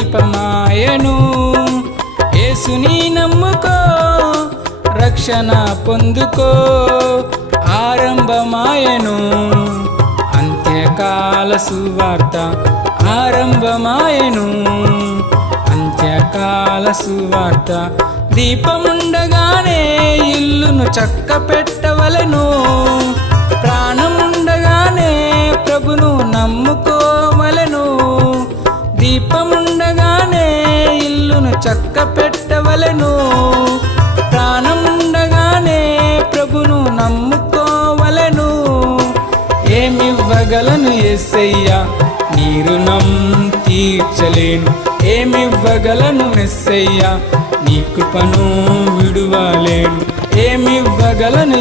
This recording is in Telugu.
దీపమాయను యేసుని నమ్ముకో రక్షణ పొందుకో ఆరంభమాయను. అంత్యకాల సువార్త ఆరంభమాయను. అంత్యకాల సువార్త దీపముండగానే ఇల్లును చక్క పెట్టవలను ప్రాణముండగానే ప్రభును నమ్ముకోవలను ప్రాణముండగానే ఇల్లును చక్క పెట్టవలను ప్రాణముండగానే ప్రభును నమ్ముకోవలను. ఏమివ్వగలను ఎస్సయ్యా నీరు తీర్చలేను ఏమివ్వగలను ఎస్సయ్యా నీ కృపను విడువలేను. ఏమివ్వగలను